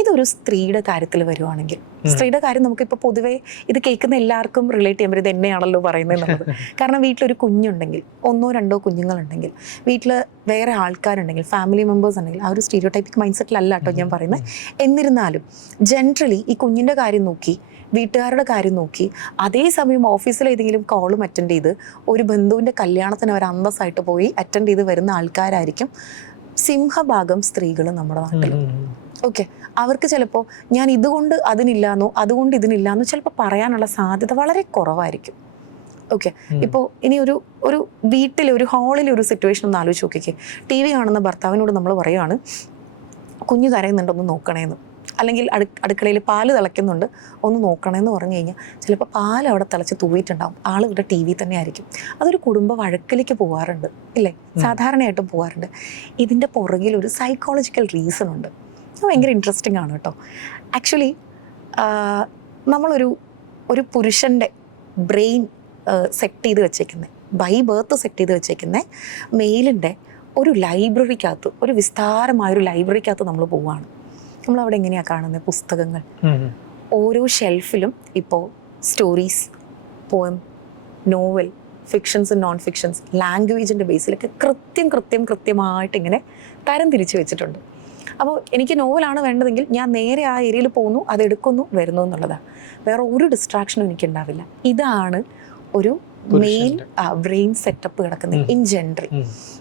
ഇതൊരു സ്ത്രീയുടെ കാര്യത്തിൽ വരുവാണെങ്കിൽ, സ്ത്രീയുടെ കാര്യം നമുക്കിപ്പോൾ പൊതുവേ ഇത് കേൾക്കുന്ന എല്ലാവർക്കും റിലേറ്റ് ചെയ്യാൻ പറ്റും, ഇത് എന്നെയാണല്ലോ പറയുന്നത് എന്നുള്ളത്. കാരണം വീട്ടിലൊരു കുഞ്ഞുണ്ടെങ്കിൽ, 1-2 കുഞ്ഞുങ്ങളുണ്ടെങ്കിൽ, വീട്ടിൽ വേറെ ആൾക്കാരുണ്ടെങ്കിൽ, ഫാമിലി മെമ്പേഴ്സ് ഉണ്ടെങ്കിൽ, ആ ഒരു സ്റ്റീരിയോടൈപ്പിക് മൈൻഡ് സെറ്റിലല്ല കേട്ടോ ഞാൻ പറയുന്നത്. എന്നിരുന്നാലും ജനറലി ഈ കുഞ്ഞിൻ്റെ കാര്യം നോക്കി, വീട്ടുകാരുടെ കാര്യം നോക്കി, അതേസമയം ഓഫീസിൽ ഏതെങ്കിലും കോളും അറ്റൻഡ് ചെയ്ത് ഒരു ബന്ധുവിൻ്റെ കല്യാണത്തിന് അവർ അന്തസ്സായിട്ട് പോയി അറ്റൻഡ് ചെയ്ത് വരുന്ന ആൾക്കാരായിരിക്കും സിംഹഭാഗം സ്ത്രീകൾ നമ്മുടെ നാട്ടിൽ. ഓക്കെ, അവർക്ക് ചിലപ്പോൾ ഞാൻ ഇതുകൊണ്ട് അതിനില്ലാന്നോ അതുകൊണ്ട് ഇതിനില്ലാന്നോ ചിലപ്പോൾ പറയാനുള്ള സാധ്യത വളരെ കുറവായിരിക്കും. ഓക്കെ, ഇപ്പോൾ ഇനി ഒരു വീട്ടിൽ ഒരു ഹാളിൽ ഒരു സിറ്റുവേഷൻ ഒന്ന് ആലോചിച്ച് നോക്കിക്കേ. ടി വി കാണുന്ന ഭർത്താവിനോട് നമ്മൾ പറയുകയാണ് കുഞ്ഞ് കരയുന്നുണ്ട് ഒന്ന് നോക്കണേന്ന്, അല്ലെങ്കിൽ അടുക്കളയിൽ പാല് തിളയ്ക്കുന്നുണ്ട് ഒന്ന് നോക്കണമെന്ന് പറഞ്ഞു കഴിഞ്ഞാൽ ചിലപ്പോൾ പാൽ അവിടെ തിളച്ച് തൂവിയിട്ടുണ്ടാവും, ആളുകളുടെ ടി വി തന്നെ ആയിരിക്കും. അതൊരു കുടുംബ വഴക്കിലേക്ക് പോകാറുണ്ട് ഇല്ലേ, സാധാരണയായിട്ടും പോകാറുണ്ട്. ഇതിൻ്റെ പുറകിൽ ഒരു സൈക്കോളജിക്കൽ റീസൺ ഉണ്ട്. അത് ഭയങ്കര ഇൻട്രസ്റ്റിംഗ് ആണ് കേട്ടോ. ആക്ച്വലി നമ്മളൊരു പുരുഷൻ്റെ ബ്രെയിൻ സെറ്റ് ചെയ്ത് വെച്ചേക്കുന്നത്, ബൈ ബർത്ത് സെറ്റ് ചെയ്ത് വെച്ചേക്കുന്ന മെയിലിൻ്റെ ഒരു ലൈബ്രറിക്കകത്ത്, ഒരു വിസ്താരമായൊരു ലൈബ്രറിക്കകത്ത് നമ്മൾ പോവുകയാണ്. നമ്മളവിടെ എങ്ങനെയാണ് കാണുന്നത്? പുസ്തകങ്ങൾ, ഓരോ ഷെൽഫിലും ഇപ്പോൾ stories, poem, novel, fictions, non fictions, ലാംഗ്വേജിൻ്റെ ബേസിലൊക്കെ കൃത്യമായിട്ട് ഇങ്ങനെ തരം തിരിച്ച് വെച്ചിട്ടുണ്ട്. അപ്പോൾ എനിക്ക് നോവലാണ് വേണ്ടതെങ്കിൽ ഞാൻ നേരെ ആ ഏരിയയിൽ പോകുന്നു, അതെടുക്കുന്നു, വരുന്നു എന്നുള്ളതാണ്. വേറെ ഒരു ഡിസ്ട്രാക്ഷനും എനിക്കുണ്ടാവില്ല. ഇതാണ് ഒരു മെയിൻ ബ്രെയിൻ സെറ്റപ്പ് കിടക്കുന്നത് ഇൻ ജനറൽ.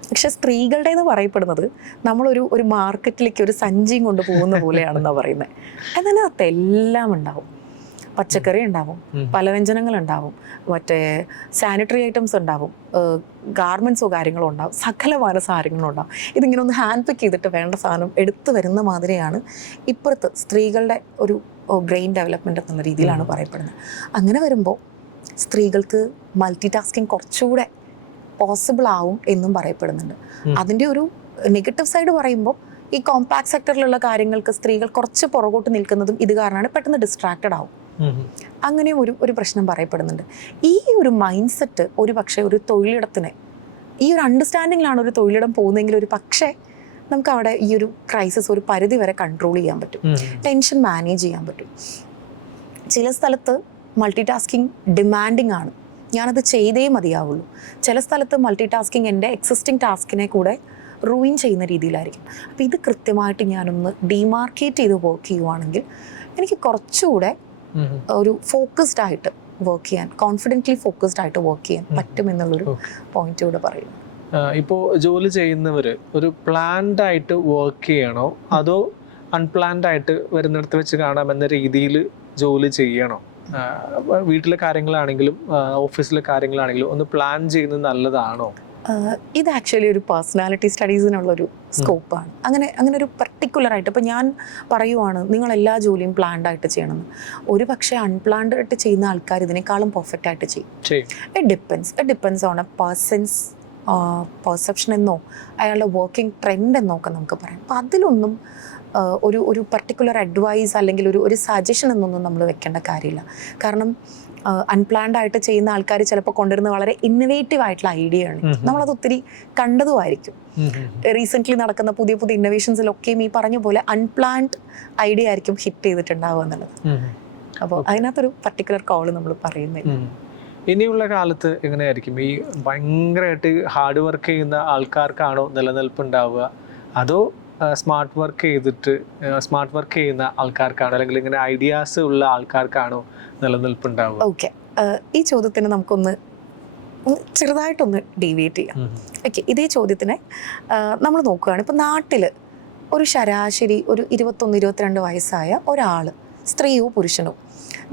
പക്ഷെ സ്ത്രീകളുടെ എന്ന് പറയപ്പെടുന്നത് നമ്മളൊരു മാർക്കറ്റിലേക്ക് ഒരു സഞ്ചിയും കൊണ്ട് പോകുന്ന പോലെയാണെന്നാണ് പറയുന്നത്. അതിനകത്ത് എല്ലാം ഉണ്ടാവും. പച്ചക്കറി ഉണ്ടാവും, പലവ്യഞ്ജനങ്ങൾ ഉണ്ടാവും, മറ്റേ സാനിറ്ററി ഐറ്റംസ് ഉണ്ടാവും, ഗാർമെൻറ്റ്സോ കാര്യങ്ങളോ ഉണ്ടാവും, സകലമായ സാധനങ്ങളും ഉണ്ടാവും. ഇതിങ്ങനെ ഒന്ന് ഹാൻഡ് പിക്ക് ചെയ്തിട്ട് വേണ്ട സാധനം എടുത്തു വരുന്ന മാതിരിയാണ് ഇപ്പുറത്ത് സ്ത്രീകളുടെ ഒരു ബ്രെയിൻ ഡെവലപ്മെൻറ്റ് എന്നുള്ള രീതിയിലാണ് പറയപ്പെടുന്നത്. അങ്ങനെ വരുമ്പോൾ സ്ത്രീകൾക്ക് മൾട്ടി ടാസ്കിങ് കുറച്ചുകൂടെ പോസിബിൾ ആവും എന്നും പറയപ്പെടുന്നുണ്ട്. അതിൻ്റെ ഒരു നെഗറ്റീവ് സൈഡ് പറയുമ്പോൾ ഈ കോമ്പാക്ട് സെക്ടറിലുള്ള കാര്യങ്ങൾക്ക് സ്ത്രീകൾ കുറച്ച് പുറകോട്ട് നിൽക്കുന്നതും ഇത് കാരണമാണ്, പെട്ടെന്ന് ഡിസ്ട്രാക്റ്റഡ് ആവും. അങ്ങനെയും ഒരു പ്രശ്നം പറയപ്പെടുന്നുണ്ട്. ഈ ഒരു മൈൻഡ് സെറ്റ് ഒരു പക്ഷേ ഒരു തൊഴിലിടത്തിനെ, ഈ ഒരു അണ്ടർസ്റ്റാൻഡിങ്ങിലാണ് ഒരു തൊഴിലിടം പോകുന്നതെങ്കിൽ ഒരു പക്ഷേ നമുക്ക് അവിടെ ഈ ഒരു ക്രൈസിസ് ഒരു പരിധി വരെ കൺട്രോൾ ചെയ്യാൻ പറ്റും, ടെൻഷൻ മാനേജ് ചെയ്യാൻ പറ്റും. ചില സ്ഥലത്ത് മൾട്ടി ടാസ്കിങ് ഡിമാൻഡിങ് ആണ്, ഞാനത് ചെയ്തേ മതിയാവുള്ളൂ. ചില സ്ഥലത്ത് മൾട്ടി ടാസ്കിങ് എൻ്റെ എക്സിസ്റ്റിംഗ് ടാസ്കിനെ കൂടെ റൂയിൻ ചെയ്യുന്ന രീതിയിലായിരിക്കും. അപ്പോൾ ഇത് കൃത്യമായിട്ട് ഞാനൊന്ന് ഡിമാർക്കേറ്റ് ചെയ്ത് വർക്ക് ചെയ്യുവാണെങ്കിൽ എനിക്ക് കുറച്ചുകൂടെ ഒരു ഫോക്കസ്ഡ് ആയിട്ട് വർക്ക് ചെയ്യാൻ, കോൺഫിഡൻ്റ്ലി ഫോക്കസ്ഡ് ആയിട്ട് വർക്ക് ചെയ്യാൻ പറ്റും എന്നുള്ളൊരു പോയിന്റ് കൂടെ പറയും. ഇപ്പോൾ ജോലി ചെയ്യുന്നവർ ഒരു പ്ലാൻഡ് ആയിട്ട് വർക്ക് ചെയ്യണോ അതോ അൺപ്ലാൻഡ് ആയിട്ട് വരുന്നിടത്ത് വെച്ച് കാണാമെന്ന രീതിയിൽ ജോലി ചെയ്യണോ? വീട്ടിലെ കാര്യങ്ങളാണെങ്കിലും ഓഫീസിലെ കാര്യങ്ങളാണെങ്കിലും ഒന്ന് പ്ലാൻ ചെയ്യുന്നത് നല്ലതാണോ? ഇത് ആക്ച്വലി ഒരു പേഴ്സണാലിറ്റി സ്റ്റഡീസിനുള്ളൊരു സ്കോപ്പാണ്. അങ്ങനെ ഒരു പർട്ടിക്കുലറായിട്ട് ഇപ്പോൾ ഞാൻ പറയുവാണ് നിങ്ങൾ എല്ലാ ജോലിയും പ്ലാൻഡ് ആയിട്ട് ചെയ്യണമെന്ന്. ഒരു പക്ഷേ അൺപ്ലാൻഡ് ആയിട്ട് ചെയ്യുന്ന ആൾക്കാർ ഇതിനേക്കാളും പെർഫെക്റ്റ് ആയിട്ട് ചെയ്യും. It depends on a person's perception എന്നോ അയാളുടെ വർക്കിംഗ് ട്രെൻഡ് എന്നോ ഒക്കെ നമുക്ക് പറയാം. അപ്പോൾ അതിലൊന്നും ഒരു പർട്ടിക്കുലർ അഡ്വൈസ് അല്ലെങ്കിൽ ഒരു സജഷൻ എന്നൊന്നും നമ്മൾ വെക്കേണ്ട കാര്യമില്ല. കാരണം അൺപ്ലാൻഡ് ആയിട്ട് ചെയ്യുന്ന ആൾക്കാർ ചിലപ്പോൾ കൊണ്ടുവരുന്ന വളരെ ഇന്നോവേറ്റീവ് ആയിട്ടുള്ള ഐഡിയ ആണ്. നമ്മളത് ഒത്തിരി കണ്ടതുമായിരിക്കും. റീസെൻ്റ്ലി നടക്കുന്ന പുതിയ ഇന്നോവേഷൻസിലൊക്കെയും ഈ പറഞ്ഞ പോലെ അൺപ്ലാൻഡ് ഐഡിയ ആയിരിക്കും ഹിറ്റ് ചെയ്തിട്ടുണ്ടാവുക എന്നുള്ളത്. അപ്പോൾ അതിനകത്തൊരു പർട്ടിക്കുലർ കോള് നമ്മൾ പറയുന്നില്ല. ഇനിയുള്ള കാലത്ത് എങ്ങനെയായിരിക്കും ഈ ഭയങ്കരമായിട്ട് ഹാർഡ് വർക്ക് ചെയ്യുന്ന ആൾക്കാർക്കാണോ നിലനിൽപ്പ് ഉണ്ടാവുക, അതോ സ്മാർട്ട് വർക്ക് ചെയ്യുന്ന ആൾക്കാർക്കാണോ, അല്ലെങ്കിൽ ഇങ്ങനെ ഐഡിയാസ് ഉള്ള ആൾക്കാർക്കാണോ നിലനിൽപ്പ് ഉണ്ടാവുക? ഓക്കെ, ഈ ചോദ്യത്തിന് നമുക്കൊന്ന് ചെറുതായിട്ടൊന്ന് ഡീവിയേറ്റ് ചെയ്യാം. ഓക്കെ, ഇതേ ചോദ്യത്തിനെ നമ്മൾ നോക്കുകയാണ്. ഇപ്പോൾ നാട്ടിൽ ഒരു ശരാശരി ഒരു 21-22 വയസ്സായ ഒരാൾ, സ്ത്രീയോ പുരുഷനോ,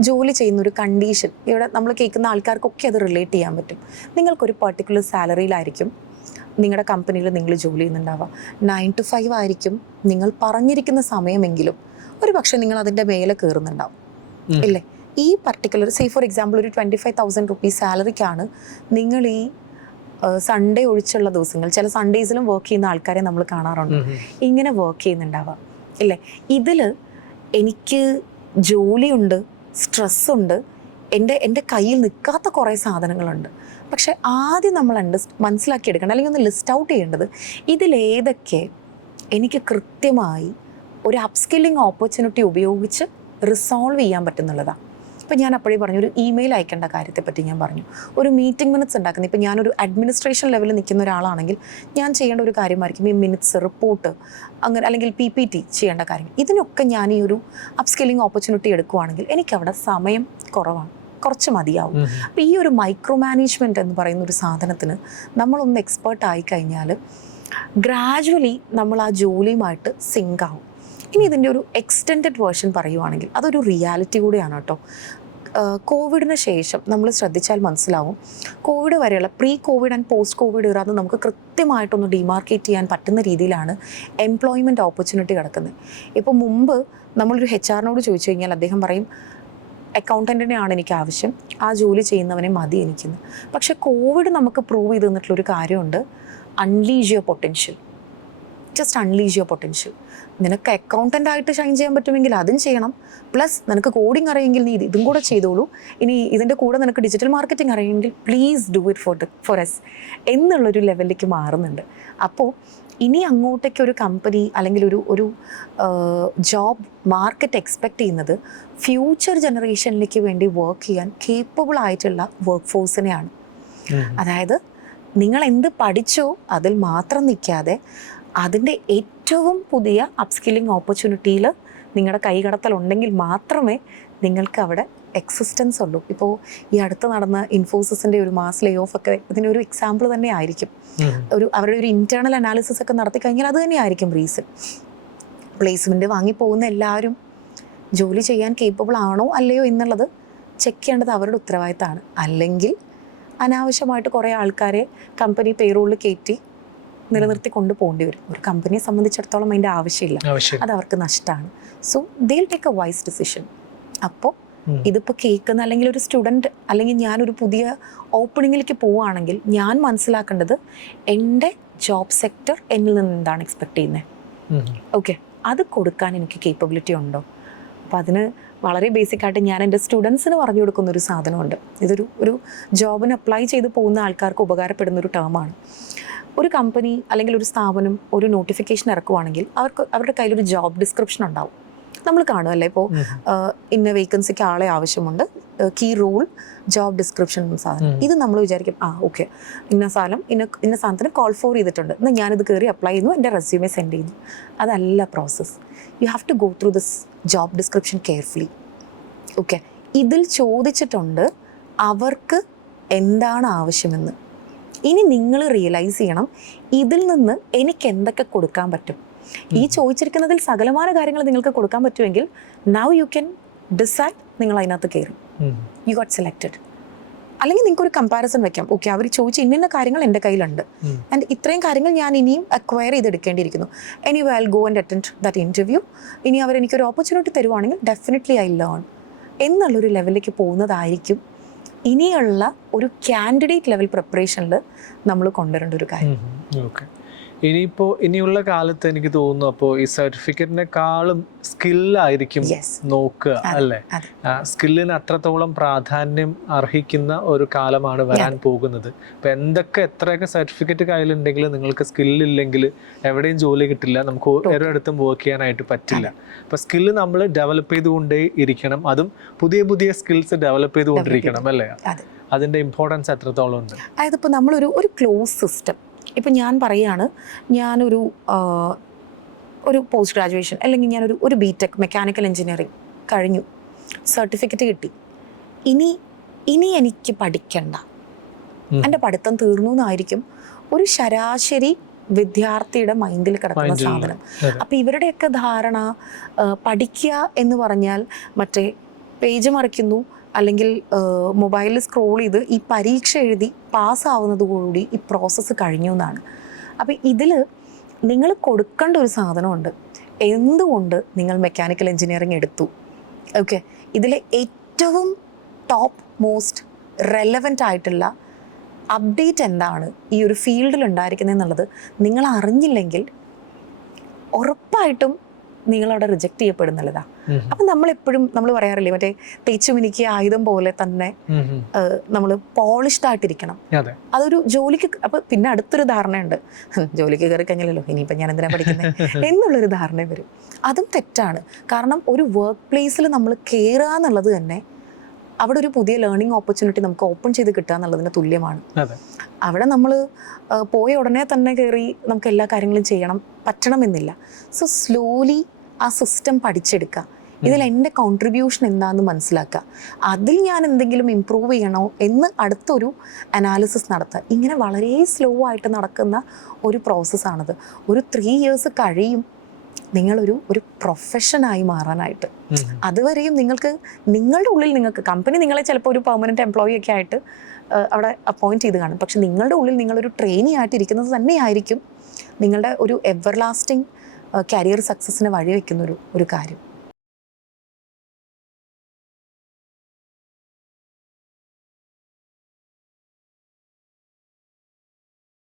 ജോലി ചെയ്യുന്നൊരു കണ്ടീഷൻ ഇവിടെ നമ്മൾ കേൾക്കുന്ന ആൾക്കാർക്കൊക്കെ അത് റിലേറ്റ് ചെയ്യാൻ പറ്റും. നിങ്ങൾക്കൊരു പർട്ടിക്കുലർ സാലറിയിലായിരിക്കും നിങ്ങളുടെ കമ്പനിയിൽ നിങ്ങൾ ജോലി ചെയ്യുന്നുണ്ടാവുക. 9 to 5 ആയിരിക്കും നിങ്ങൾ പറഞ്ഞിരിക്കുന്ന സമയമെങ്കിലും ഒരു പക്ഷേ നിങ്ങൾ അതിൻ്റെ മേലെ കയറുന്നുണ്ടാവും ഇല്ലേ? ഈ പർട്ടിക്കുലർ ഫോർ എക്സാമ്പിൾ ഒരു 25,000 റുപ്പീസ് സാലറിക്കാണ് നിങ്ങൾ ഈ സൺഡേ ഒഴിച്ചുള്ള ദിവസങ്ങൾ, ചില സൺഡേസിലും വർക്ക് ചെയ്യുന്ന ആൾക്കാരെ നമ്മൾ കാണാറുണ്ട്, ഇങ്ങനെ വർക്ക് ചെയ്യുന്നുണ്ടാവാം ഇല്ലേ? ഇതിൽ എനിക്ക് ജോലിയുണ്ട്, സ്ട്രെസ്സുണ്ട്, എൻ്റെ കയ്യിൽ നിൽക്കാത്ത കുറേ സാധനങ്ങളുണ്ട്. പക്ഷെ ആദ്യം നമ്മൾ മനസ്സിലാക്കിയെടുക്കേണ്ട അല്ലെങ്കിൽ ഒന്ന് ലിസ്റ്റ് ഔട്ട് ചെയ്യേണ്ടത് ഇതിലേതൊക്കെ എനിക്ക് കൃത്യമായി ഒരു അപ്സ്കില്ലിംഗ് ഓപ്പർച്യൂണിറ്റി ഉപയോഗിച്ച് റിസോൾവ് ചെയ്യാൻ പറ്റുന്നുള്ളതാണ്. ഇപ്പോൾ ഞാൻ അപ്പോഴേ പറഞ്ഞു, ഒരു ഇമെയിൽ അയക്കേണ്ട കാര്യത്തെപ്പറ്റി ഞാൻ പറഞ്ഞു, ഒരു മീറ്റിംഗ് മിനിറ്റ്സ് ഉണ്ടാക്കുന്നത്. ഇപ്പോൾ ഞാനൊരു അഡ്മിനിസ്ട്രേഷൻ ലെവലിൽ നിൽക്കുന്ന ഒരാളാണെങ്കിൽ ഞാൻ ചെയ്യേണ്ട ഒരു കാര്യമായിരിക്കും ഈ മിനിറ്റ്സ്, റിപ്പോർട്ട്, അങ്ങനെ അല്ലെങ്കിൽ PPT ചെയ്യേണ്ട കാര്യങ്ങൾ. ഇതിനൊക്കെ ഞാൻ ഈ ഒരു അപ്സ്കില്ലിംഗ് ഓപ്പർച്യൂണിറ്റി എടുക്കുവാണെങ്കിൽ എനിക്കവിടെ സമയം കുറച്ച് മതിയാവും. അപ്പോൾ ഈ ഒരു മൈക്രോ മാനേജ്മെൻറ്റ് എന്ന് പറയുന്ന ഒരു സാധനത്തിന് നമ്മളൊന്ന് എക്സ്പേർട്ട് ആയി കഴിഞ്ഞാൽ ഗ്രാജുവലി നമ്മൾ ആ ജോലിയുമായിട്ട് സിങ്ക് ആവും. ഇനി ഇതിൻ്റെ ഒരു എക്സ്റ്റെൻഡഡ് വേർഷൻ പറയുവാണെങ്കിൽ അതൊരു റിയാലിറ്റി കൂടിയാണ് കേട്ടോ. കോവിഡിന് ശേഷം നമ്മൾ ശ്രദ്ധിച്ചാൽ മനസ്സിലാവും, കോവിഡ് വരെയുള്ള pre Covid and post Covid ഇറ അത് നമുക്ക് കൃത്യമായിട്ടൊന്ന് ഡിമാർക്കേറ്റ് ചെയ്യാൻ പറ്റുന്ന രീതിയിലാണ് എംപ്ലോയ്മെൻറ്റ് ഓപ്പർച്യൂണിറ്റി കിടക്കുന്നത്. ഇപ്പോൾ മുമ്പ് നമ്മളൊരു HR-നോട് ചോദിച്ചു കഴിഞ്ഞാൽ അദ്ദേഹം പറയും അക്കൗണ്ടൻറ്റിനെയാണ് എനിക്ക് ആവശ്യം, ആ ജോലി ചെയ്യുന്നവനെ മതി എനിക്കെന്ന്. പക്ഷേ കോവിഡ് നമുക്ക് പ്രൂവ് ചെയ്ത് തന്നിട്ടുള്ളൊരു കാര്യമുണ്ട്, unleash your potential, just unleash your potential. നിനക്ക് അക്കൗണ്ടൻ്റ് ആയിട്ട് ഷൈൻ ചെയ്യാൻ പറ്റുമെങ്കിൽ അതും ചെയ്യണം, പ്ലസ് നിനക്ക് കോഡിങ് അറിയെങ്കിൽ നീ ഇതും കൂടെ ചെയ്തോളൂ, ഇനി ഇതിൻ്റെ കൂടെ നിനക്ക് ഡിജിറ്റൽ മാർക്കറ്റിംഗ് അറിയെങ്കിൽ please do it for us എന്നുള്ളൊരു ലെവലിലേക്ക് മാറുന്നുണ്ട്. അപ്പോൾ ഇനി അങ്ങോട്ടേക്ക് ഒരു കമ്പനി അല്ലെങ്കിൽ ഒരു ജോബ് മാർക്കറ്റ് എക്സ്പെക്റ്റ് ചെയ്യുന്നത് ഫ്യൂച്ചർ ജനറേഷനിലേക്ക് വേണ്ടി വർക്ക് ചെയ്യാൻ കേപ്പബിൾ ആയിട്ടുള്ള വർക്ക് ഫോഴ്സിനെയാണ്. അതായത് നിങ്ങൾ എന്ത് പഠിച്ചോ അതിൽ മാത്രം നിൽക്കാതെ അതിൻ്റെ ഏറ്റവും പുതിയ അപ്സ്കില്ലിംഗ് ഓപ്പർച്യൂണിറ്റിയിൽ നിങ്ങളുടെ കൈകടത്തലുണ്ടെങ്കിൽ മാത്രമേ നിങ്ങൾക്ക് അവിടെ എക്സിസ്റ്റൻസ് ഉള്ളൂ. ഇപ്പോൾ ഈ അടുത്ത് നടന്ന ഇൻഫോസിസിൻ്റെ ഒരു മാസ് ലേ ഓഫ് ഒക്കെ ഇതിനൊരു എക്സാമ്പിൾ തന്നെ ആയിരിക്കും. അവരുടെ ഒരു ഇൻറ്റേർണൽ അനാലിസിസ് ഒക്കെ നടത്തി കഴിഞ്ഞാൽ അത് തന്നെ ആയിരിക്കും റീസൺ. പ്ലേസ്മെൻറ്റ് വാങ്ങിപ്പോകുന്ന എല്ലാവരും ജോലി ചെയ്യാൻ കേപ്പബിൾ ആണോ അല്ലയോ എന്നുള്ളത് ചെക്ക് ചെയ്യേണ്ടത് അവരുടെ ഉത്തരവാദിത്തമാണ്. അല്ലെങ്കിൽ അനാവശ്യമായിട്ട് കുറേ ആൾക്കാരെ കമ്പനി പേറോളിൽ കയറ്റി നിലനിർത്തി കൊണ്ടുപോകേണ്ടി വരും. ഒരു കമ്പനിയെ സംബന്ധിച്ചിടത്തോളം അതിൻ്റെ ആവശ്യമില്ല, അത് അവർക്ക് നഷ്ടമാണ്. So they will take A vice decision. അപ്പോൾ ഇതിപ്പോൾ കേൾക്കുന്ന അല്ലെങ്കിൽ ഒരു സ്റ്റുഡൻറ്റ് അല്ലെങ്കിൽ ഞാനൊരു പുതിയ ഓപ്പണിങ്ങിലേക്ക് പോവുകയാണെങ്കിൽ ഞാൻ മനസ്സിലാക്കേണ്ടത് എൻ്റെ ജോബ് സെക്ടർ എന്നിൽ നിന്ന് എന്താണ് എക്സ്പെക്ട് ചെയ്യുന്നത്. ഓക്കെ, അത് കൊടുക്കാൻ എനിക്ക് കേപ്പബിലിറ്റി ഉണ്ടോ? അപ്പോൾ അതിന് വളരെ ബേസിക്കായിട്ട് ഞാൻ എൻ്റെ സ്റ്റുഡൻസിന് പറഞ്ഞു കൊടുക്കുന്ന ഒരു സാധനമുണ്ട്. ഒരു ജോബിന് അപ്ലൈ ചെയ്ത് പോകുന്ന ആൾക്കാർക്ക് ഉപകാരപ്പെടുന്ന ഒരു ടേമാണ്. ഒരു കമ്പനി അല്ലെങ്കിൽ ഒരു സ്ഥാപനം ഒരു നോട്ടിഫിക്കേഷൻ ഇറക്കുവാണെങ്കിൽ അവരുടെ കയ്യിലൊരു ജോബ് ഡിസ്ക്രിപ്ഷൻ ഉണ്ടാവും. നമ്മൾ കാണുമല്ലേ, ഇപ്പോൾ ഇന്ന വേക്കൻസിക്ക് ആളെ ആവശ്യമുണ്ട്, കീ റോൾ, ജോബ് ഡിസ്ക്രിപ്ഷൻ എന്ന സാധനം. ഇത് നമ്മൾ വിചാരിക്കും ഓക്കെ ഇന്ന സാധനത്തിന് കോൾ ഫോർ ചെയ്തിട്ടുണ്ട്, എന്നാൽ ഞാനിത് കയറി അപ്ലൈ ചെയ്യുന്നു, എൻ്റെ റെസ്യൂമെ സെൻഡ് ചെയ്യുന്നു. അതല്ല process. You have to go through this job description carefully. Okay, ഇതിൽ ചോദിച്ചിട്ടുണ്ട് അവർക്ക് എന്താണ് ആവശ്യമെന്ന്. ഇനി നിങ്ങൾ റിയലൈസ് ചെയ്യണം ഇതിൽ നിന്ന് എനിക്ക് എന്തൊക്കെ കൊടുക്കാൻ പറ്റും. ഈ ചോദിച്ചിരിക്കുന്നതിൽ സകലമായ കാര്യങ്ങൾ നിങ്ങൾക്ക് കൊടുക്കാൻ പറ്റുമെങ്കിൽ നൗ യു ക്യാൻ ഡിസൈഡ് നിങ്ങൾ അതിനകത്ത് കയറും. You got selected. അല്ലെങ്കിൽ നിങ്ങൾക്ക് ഒരു കമ്പാരിസൺ വെക്കാം. ഓക്കെ, അവർ ചോദിച്ച ഇന്ന കാര്യങ്ങൾ എൻ്റെ കയ്യിലുണ്ട് ആൻഡ് ഇത്രയും കാര്യങ്ങൾ ഞാൻ ഇനിയും അക്വയർ ചെയ്തെടുക്കേണ്ടിയിരിക്കുന്നു. Anyway I go and attend that interview. ഇനി അവരെനിക്കൊരു ഓപ്പർച്യൂണിറ്റി തരുവാണെങ്കിൽ ഡെഫിനറ്റ്ലി ഐ ലേൺ എന്നുള്ളൊരു ലെവലിലേക്ക് പോകുന്നതായിരിക്കും ഇനിയുള്ള ഒരു കാൻഡിഡേറ്റ് ലെവൽ പ്രിപ്പറേഷനിൽ നമ്മൾ കൊണ്ടുവരേണ്ട ഒരു കാര്യം. ഓക്കെ, ഇനിയുള്ള കാലത്ത് എനിക്ക് തോന്നുന്നു അപ്പോൾ ഈ സർട്ടിഫിക്കറ്റിനെക്കാളും സ്കില്ലായിരിക്കും നോക്കുക അല്ലേ? സ്കില്ലിന് അത്രത്തോളം പ്രാധാന്യം അർഹിക്കുന്ന ഒരു കാലമാണ് വരാൻ പോകുന്നത്. അപ്പം എത്രയൊക്കെ സർട്ടിഫിക്കറ്റ് കയ്യിലുണ്ടെങ്കിൽ നിങ്ങൾക്ക് സ്കില്ലില്ലെങ്കിൽ എവിടെയും ജോലി കിട്ടില്ല, നമുക്ക് ഒരിടത്തും വർക്ക് ചെയ്യാനായിട്ട് പറ്റില്ല. അപ്പം സ്കില്ല് നമ്മൾ ഡെവലപ്പ് ചെയ്തുകൊണ്ടേ ഇരിക്കണം, അതും പുതിയ സ്കിൽസ് ഡെവലപ്പ് ചെയ്തുകൊണ്ടിരിക്കണം അല്ലേ? അതിൻ്റെ ഇമ്പോർട്ടൻസ് എത്രത്തോളം ഉണ്ട്? അതായത് ഇപ്പോൾ നമ്മളൊരു ക്ലോസ് സിസ്റ്റം, ഇപ്പം ഞാൻ പറയുകയാണ് ഞാനൊരു പോസ്റ്റ് ഗ്രാജുവേഷൻ അല്ലെങ്കിൽ ഞാനൊരു BTech മെക്കാനിക്കൽ എഞ്ചിനീയറിംഗ് കഴിഞ്ഞു, സർട്ടിഫിക്കറ്റ് കിട്ടി, ഇനി എനിക്ക് പഠിക്കണ്ട, എൻ്റെ പഠിത്തം തീർന്നു എന്നായിരിക്കും ഒരു ശരാശരി വിദ്യാർത്ഥിയുടെ മൈൻഡിൽ കിടക്കുന്ന സാധനം. അപ്പം ഇവരുടെയൊക്കെ ധാരണ പഠിക്കുക എന്ന് പറഞ്ഞാൽ മറ്റേ പേജ് മറിക്കുന്നു അല്ലെങ്കിൽ മൊബൈലിൽ സ്ക്രോൾ ചെയ്ത് ഈ പരീക്ഷ എഴുതി പാസ്സാവുന്നതോടുകൂടി ഈ പ്രോസസ്സ് കഴിഞ്ഞു എന്നാണ്. അപ്പോൾ ഇതിൽ നിങ്ങൾ കൊടുക്കേണ്ട ഒരു സാധനമുണ്ട്, എന്തുകൊണ്ട് നിങ്ങൾ മെക്കാനിക്കൽ എഞ്ചിനീയറിംഗ് എടുത്തു. ഓക്കെ, ഇതിലെ ഏറ്റവും ടോപ്പ് മോസ്റ്റ് റെലവൻ്റ് ആയിട്ടുള്ള അപ്ഡേറ്റ് എന്താണ് ഈ ഒരു ഫീൽഡിൽ ഉണ്ടായിരിക്കുന്നത് എന്നുള്ളത് നിങ്ങൾ അറിഞ്ഞില്ലെങ്കിൽ ഉറപ്പായിട്ടും നിങ്ങളവിടെ റിജക്റ്റ് ചെയ്യപ്പെടുന്നുള്ളതാ. അപ്പം നമ്മളെപ്പോഴും നമ്മൾ പറയാറില്ലേ മറ്റേ തേച്ചുമിനിക്ക് ആയുധം പോലെ തന്നെ നമ്മൾ പോളിഷ്ഡ് ആയിട്ടിരിക്കണം. അതൊരു ജോലിക്ക് അപ്പൊ പിന്നെ അടുത്തൊരു ധാരണയുണ്ട്, ജോലിക്ക് കയറി കഴിഞ്ഞല്ലോ ഇനിയിപ്പം ഞാൻ എന്തിനാ പഠിക്കുന്നത് എന്നുള്ളൊരു ധാരണ വരും. അതും തെറ്റാണ്. കാരണം ഒരു വർക്ക് പ്ലേസിൽ നമ്മൾ കയറുക എന്നുള്ളത് തന്നെ അവിടെ ഒരു പുതിയ ലേണിംഗ് ഓപ്പർച്യൂണിറ്റി നമുക്ക് ഓപ്പൺ ചെയ്ത് കിട്ടുക എന്നുള്ളതിന് തുല്യമാണ്. അവിടെ നമ്മൾ പോയ ഉടനെ തന്നെ കയറി നമുക്ക് എല്ലാ കാര്യങ്ങളും പറ്റണമെന്നില്ല. സോ സ്ലോലി ആ സിസ്റ്റം പഠിച്ചെടുക്കുക, ഇതിൽ എൻ്റെ കോൺട്രിബ്യൂഷൻ എന്താണെന്ന് മനസ്സിലാക്കുക, അതിൽ ഞാൻ എന്തെങ്കിലും ഇമ്പ്രൂവ് ചെയ്യണോ എന്ന് അടുത്തൊരു അനാലിസിസ് നടത്തുക. ഇങ്ങനെ വളരെ സ്ലോ ആയിട്ട് നടക്കുന്ന ഒരു പ്രോസസ്സാണത്. ഒരു 3 years കഴിയും ഒരു പ്രൊഫഷനായി മാറാനായിട്ട്. അതുവരെയും നിങ്ങളുടെ ഉള്ളിൽ നിങ്ങൾക്ക് കമ്പനി നിങ്ങളെ ചിലപ്പോൾ ഒരു പെർമനൻറ്റ് എംപ്ലോയി ഒക്കെ ആയിട്ട് അവിടെ അപ്പോയിൻറ്റ് ചെയ്ത് കാണും. പക്ഷെ നിങ്ങളുടെ ഉള്ളിൽ നിങ്ങളൊരു ട്രെയിനി ആയിട്ടിരിക്കുന്നത് തന്നെയായിരിക്കും നിങ്ങളുടെ ഒരു എവർ ലാസ്റ്റിംഗ് കരിയർ സക്സസ്സിന് വഴിവെക്കുന്ന ഒരു കാര്യം.